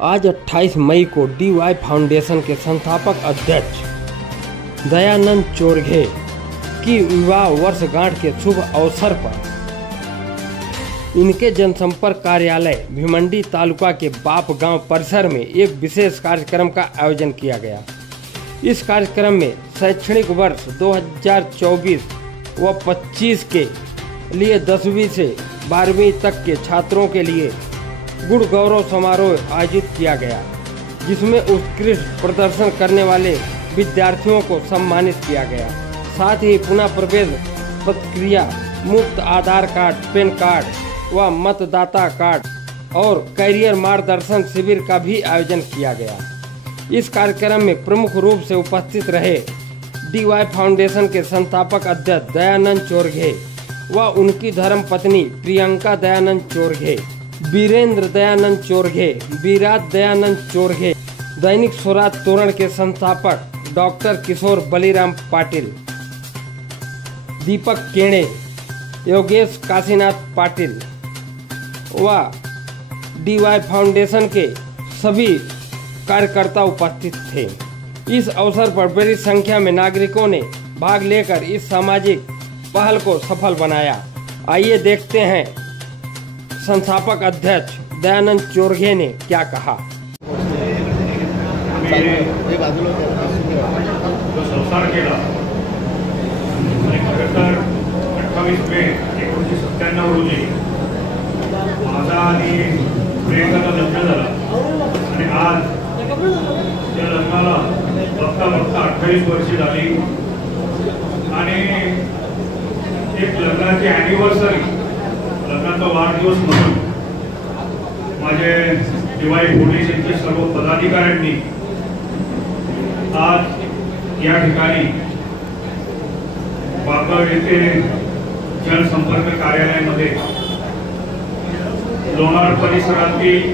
आज 28 मई को DY foundation के संस्थापक अध्यक्ष दयानंद चोरघे की विवाह वर्षगांठ के शुभ अवसर पर इनके जनसंपर्क कार्यालय भिमंडी तालुका के बाप गांव परिसर में एक विशेष कार्यक्रम का आयोजन किया गया। इस कार्यक्रम में शैक्षणिक वर्ष 2024 व 25 के लिए 10वीं से 12वीं तक के छात्रों के लिए गुण गौरव समारोह आयोजित किया गया, जिसमें उत्कृष्ट प्रदर्शन करने वाले विद्यार्थियों को सम्मानित किया गया। साथ ही पुनः प्रवेश प्रक्रिया, मुफ्त आधार कार्ड, पैन कार्ड व मतदाता कार्ड और करियर मार्गदर्शन शिविर का भी आयोजन किया गया। इस कार्यक्रम में प्रमुख रूप से उपस्थित रहे DY फाउंडेशन के संस्थापक अध्यक्ष दयानंद चोरघे व उनकी धर्मपत्नी प्रियंका दयानंद चोरघे, वीरेंद्र दयानंद चोरघे, विराट दयानंद चोरघे, दैनिक स्वराज तोरण के संस्थापक डॉक्टर किशोर बलिराम पाटिल, दीपक केणे, योगेश काशीनाथ पाटिल व DY फाउंडेशन के सभी कार्यकर्ता उपस्थित थे। इस अवसर पर बड़ी संख्या में नागरिकों ने भाग लेकर इस सामाजिक पहल को सफल बनाया। आइए देखते हैं संस्थापक अध्यक्ष दयानंद चोरघे ने क्या कहा। संसार केला 28 मे 1997 रोजी माझा आणि प्रियंकाचा लग्न झाला आणि आज त्या लग्नाला बघता 28 वर्षे झाली आणि एक लग्नाची अॅनिव्हर्सरी, लग्नाचा वाढदिवस म्हणून माझे DY फाउंडेशनचे सर्व पदाधिकाऱ्यांनी आज या ठिकाणी बागगाव येथे जनसंपर्क कार्यालयामध्ये लोणार परिसरातील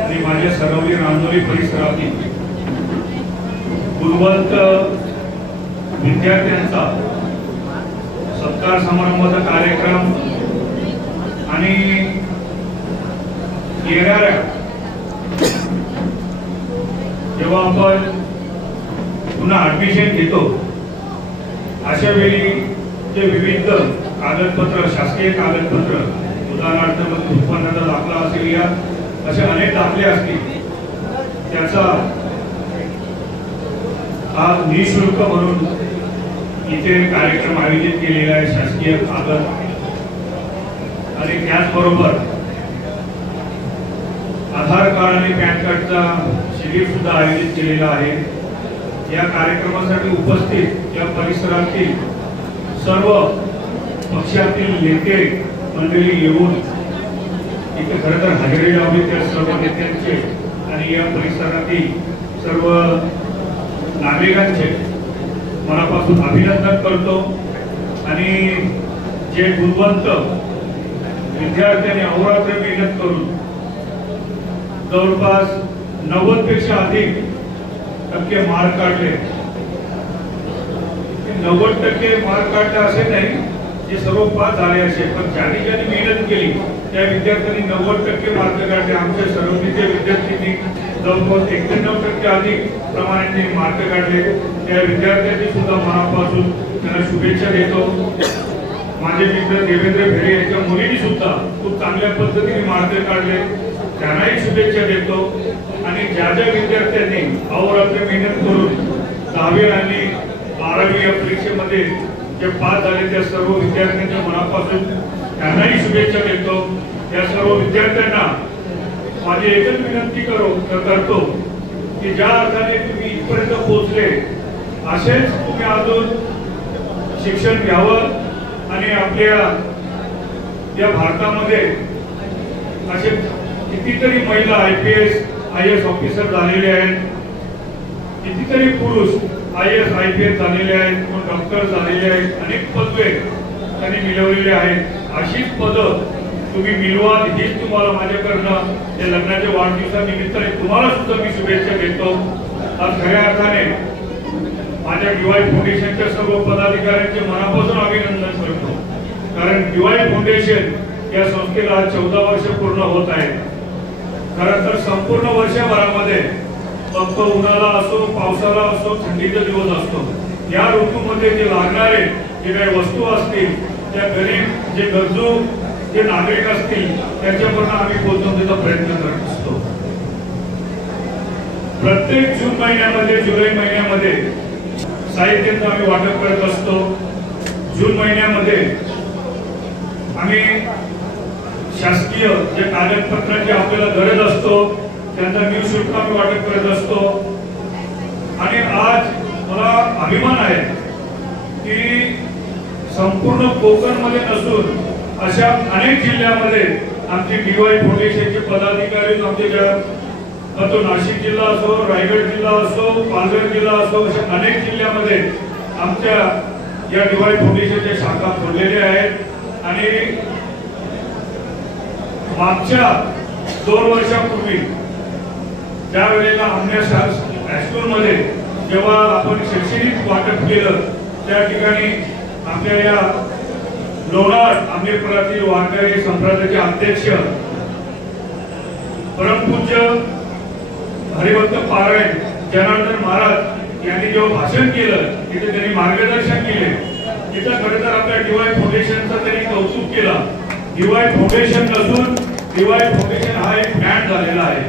आणि माझ्या सरवली रांजोली परिसरातील गुणवंत विद्यार्थ्यांचा सत्कार समारंभाचा कार्यक्रम आणि येणाऱ्या जेव्हा आपण पुन्हा ऍडमिशन घेतो अशा वेळी जे विविध कागदपत्र, शासकीय कागदपत्र, उदाहरणार्थ उत्पन्नाचा दाखला असेल या असे अनेक दाखले असतील, त्याचा हा निःशुल्क म्हणून इथे कार्यक्रम आयोजित केलेला आहे, शासकीय कागद आणि त्याचबरोबर आधार कार्ड आणि पॅन कार्डचा शिबिर सुद्धा आयोजित केलेला आहे। या कार्यक्रमासाठी उपस्थित या परिसरातील सर्व पक्षातील नेते मंडळी येऊन इथे खरं तर हजेरी लावली त्या सर्व नेत्यांचे आणि या परिसरातील सर्व नागरिकांचे मनापासून अभिनंदन करतो। आणि जे गुणवंत विद्यार्थ्यांनी अहोरात्र मेहनत करून जवळपास 90 पेक्षा अधिक टक्के मार्क काढले, 90% मार्क काढले असे नाही जे सर्व पास झाले असे, पण ज्यांनी मेहनत केली त्या विद्यार्थ्यांनी 90% मार्क काढले। आमच्या सर्वचे विद्यार्थ्यांनी जवळपास 91% अधिक प्रमाणाने मार्क काढले। त्या विद्यार्थ्यांनी सुद्धा मनापासून त्यांना शुभेच्छा देतो। माझे मित्र देवेंद्र भेरे यांच्या मुलींनी सुद्धा खूप चांगल्या पद्धतीने मार्क काढले, त्यांनाही शुभेच्छा देतो। आणि ज्या विद्यार्थ्यांनी अहोरात्र मेहनत करून 10वी आणि 12वी या परीक्षेमध्ये जे पास झाले त्या सर्व विद्यार्थ्यांच्या मनापासून त्यांनाही शुभेच्छा देतो। या सर्व विद्यार्थ्यांना माझी एकच विनंती करतो की ज्या अर्थाने तुम्ही इथपर्यंत पोहोचले असेच तुम्ही अजून शिक्षण घ्यावं आणि आपल्या या भारतामध्ये असे कितीतरी महिला IPS IAS ऑफिसर झालेले आहेत, कितीतरी पुरुष IAS IPS झालेले आहेत, डॉक्टर झालेले आहेत, अनेक पदवे त्यांनी मिळवलेली आहेत। अशीच पदं तुम्ही मिळवा, हीच तुम्हाला माझ्याकडनं या लग्नाच्या वाढदिवसानिमित्ताने तुम्हाला सुद्धा मी शुभेच्छा देतो। आज खऱ्या अर्थाने माझ्या DY फाउंडेशनच्या सर्व पदाधिकाऱ्यांचे मनापासून अभिनंदन करतो, कारण DY फाउंडेशन या संस्थेला 14 वर्ष पूर्ण होत आहेत। खरं तर संपूर्ण वर्षभरामध्ये फक्त उन्हाळा असो, पावसाळा असो, थंडीचा दिवस असतो, या ऋतूमध्ये जे लागणारे जे काही वस्तू असतील त्या गरीब जे गरजू जे नागरिक असतील त्यांच्यापर्यंत आम्ही पोहोचवण्याचा प्रयत्न करत असतो. प्रत्येक जून महिन्यामध्ये, जुलै महिन्यामध्ये साहित्याचं आम्ही वाटप करत असतो. जून महिन्यामध्ये आम्ही शासकीय जे कागदपत्रांची आपल्याला गरज असतो त्यांचा निःशुल्क आम्ही वाटप करत असतो. आणि आज मला अभिमान आहे की संपूर्ण कोकणमध्ये नसून अशा अनेक जिल्ह्यामध्ये आमची DY फाउंडेशनचे पदाधिकारी आमच्या तो नाशिक जिल्हा असो, रायगड जिल्हा असो, पालघर जिल्हा असो, अशा अनेक जिल्ह्यामध्ये आमच्या या DY फाउंडेशनच्या शाखा खोललेल्या आहेत. आणि मागच्या 2 वर्षापूर्वी ज्या वेळेला आमच्या हायस्कूलमध्ये जेव्हा आपण शैक्षणिक वाटप केलं त्या ठिकाणी आपल्या या लोणार आंबेपुरातील वारकरी संप्रदायाचे अध्यक्ष परमपूज्य हरिभक्त पारायण जनार्दन महाराज यांनी जेव्हा भाषण केलं तिथे त्यांनी मार्गदर्शन केले. तिथं खरं तर आपल्या DY फाउंडेशनचं त्यांनी कौतुक केला. DY फाउंडेशन नसून DY फाउंडेशन हा एक ब्रँड झालेला आहे.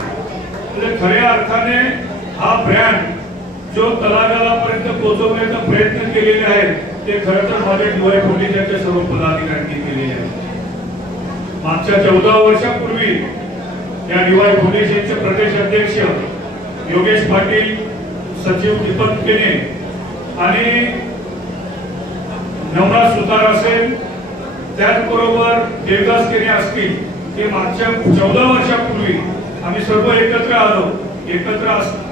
म्हणजे खऱ्या अर्थाने हा ब्रँड जो तळागाळापर्यंत पोहोचवण्याचा प्रयत्न केलेले आहेत ते खरं तर माझ्या DY फाउंडेशनच्या सर्व पदाधिकाऱ्यांनी केलेले आहे. मागच्या 14 वर्षापूर्वी या DY फाउंडेशनचे प्रदेश अध्यक्ष योगेश पाटील, सचिव दीपक केने आणि नवनाथ सुतार असेल, त्याचबरोबर देवदास केने असतील, ते मागच्या 14 वर्षापूर्वी आम्ही सर्व एकत्र आलो. एकत्र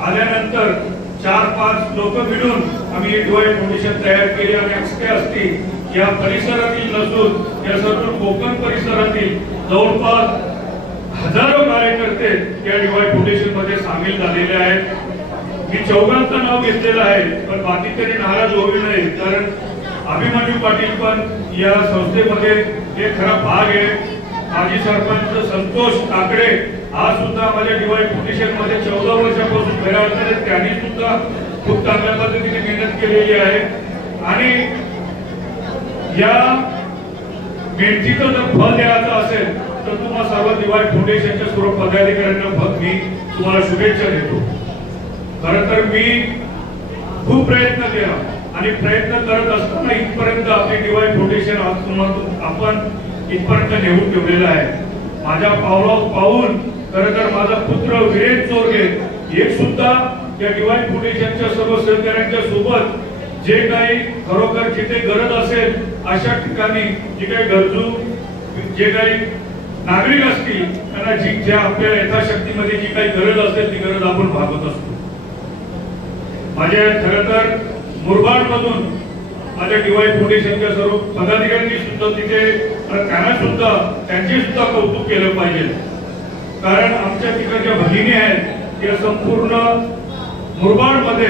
आल्यानंतर 4-5 लोक मिळून आम्ही एक DY फाउंडेशन तयार केले. आणि असे असतील या परिसरातील नसून या सर्व कोकण परिसरातील जवळपास हजारो कार्यकर्ते या DY फाउंडेशन मध्ये सामील झालेले आहेत. मी चौघांचं नाव घेतलेलं आहे पण बाकीच्यांनी नाराज होऊ नये, कारण अभिमन्यू पाटील पण या संस्थेमध्ये एक खरा भाग आहे. माजी सरपंच संतोष काकडे आज सुद्धा माझ्या DY फाउंडेशन मध्ये 14 वर्षापासून घरात त्यांनी सुद्धा खूप चांगल्या पद्धतीने मेहनत केलेली आहे. आणि या मेहनतीचं जर फळ द्यायचं असेल तर तुम्हाला सर्व DY फाउंडेशनच्या सर्व पदाधिकाऱ्यांना मी तुम्हाला शुभेच्छा देतो. खरं तर मी खूप प्रयत्न केला आणि प्रयत्न करत असताना इथपर्यंत आपले DY फाउंडेशन आपण इथपर्यंत नेऊन ठेवलेलं आहे. माझ्या पावलावर पाऊल खरं तर माझा पुत्र वीरेन चोरगे एक सुद्धा या DY फाउंडेशनच्या सर्व सहकाऱ्यांच्या सोबत जे काही खरोखर जिथे गरज असेल अशा ठिकाणी जे काही गरजू जे काही नागरिक असतील त्यांना जी आपल्या यथाशक्तीमध्ये जी काही गरज असेल ती गरज आपण भागवत असतो. माझ्या खरं तर मुरबाड मधून माझ्या DY फाउंडेशनच्या सर्व पदाधिकाऱ्यांनी सुद्धा तिथे त्यांना सुद्धा त्यांचे सुद्धा कौतुक केलं पाहिजे. कारण आमच्या तिकडच्या भगिनी आहेत त्या संपूर्ण मुरबाड मध्ये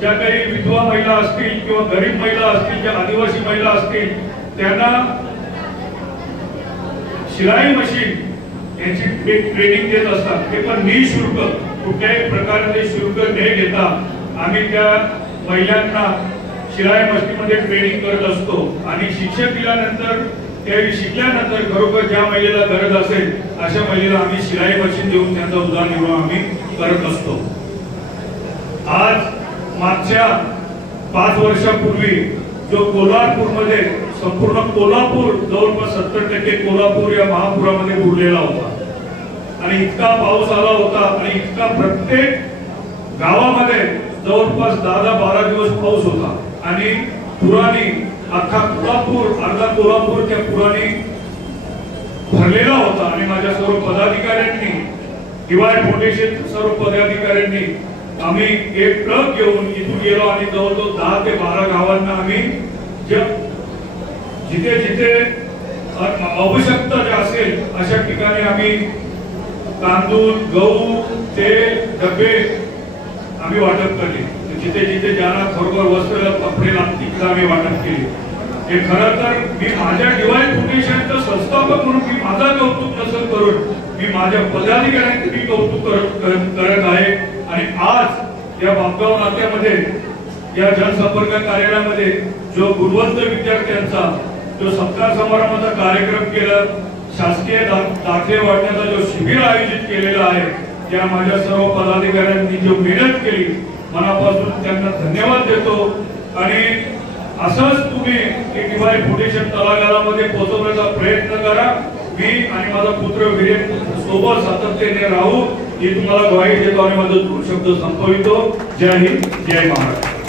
ज्या काही विधवा महिला असतील किंवा गरीब महिला असतील, ज्या आदिवासी महिला असतील त्यांना शिलाई मशीन यांची ट्रेनिंग देत असतात. ते पण निःशुल्क, कुठल्याही प्रकारचे शुल्क न घेता आम्ही त्या महिलांना शिलाई मशीनमध्ये ट्रेनिंग करत असतो. आणि शिक्षण दिल्यानंतर त्या शिकल्यानंतर खरोखर ज्या महिलेला गरज असेल अशा महिलेला आम्ही शिलाई मशीन देऊन त्यांचा उदरनिर्वाह आम्ही करत असतो. आज मागच्या 5 वर्षापूर्वी जो कोल्हापूरमध्ये संपूर्ण कोल्हापूर जवळपास 70% कोल्हापूर या महापुरामध्ये बुडलेला होता आणि इतका पाऊस आला होता आणि इतका प्रत्येक गावामध्ये जवळपास 10-12 दिवस पाऊस होता आणि पुराने अख्खा कोल्हापूर अर्धा कोल्हापूर त्या पुराने भरलेला होता. आणि माझ्या सर्व पदाधिकाऱ्यांनी DY फाउंडेशन सर्व पदाधिकाऱ्यांनी आम्ही एक ट्रक घेऊन इथून गेलो आणि जवळजवळ 10 ते 12 गावांना आम्ही जिथे जिथे आवश्यकता जे असेल अशा ठिकाणी आम्ही तांदूळ, गहू, तेल, डबे आम्ही वाटप केले. जिथे जिथे ज्यांना खरोखर वस्त्र कपडे लागतील आम्ही वाटप केले. हे खरं तर मी माझ्या डिवाइन फाउंडेशनचं संस्थापक म्हणून मी माझा कौतुक नसेल करून मी माझ्या पदाधिकाऱ्यांचे मी कौतुक करत आहे। आणि आज या बापगाव नात्यामध्ये या जनसंपर्क कार्यालयामध्ये जो गुणवंत विद्यार्थ्यांचा जो सत्कार समारंभाचा कार्यक्रम केला, शासकीय दाखले वाटण्याचा जो शिबिर आयोजित केलेला आहे, त्या माझ्या सर्व पदाधिकाऱ्यांनी जो मेहनत केली मनापासून त्यांना धन्यवाद देतो। आणि असंच तुम्ही डिवाइन फाउंडेशन तळागाळामध्ये पोहोचवण्याचा प्रयत्न करा। मी आणि माझा पुत्र वीरेंद्र सोबत सातत्याने राहू ही तुम्हाला ग्वाही देतो आणि माझे दोन शब्द संपवितो। जय हिंद, जय महाराष्ट्र।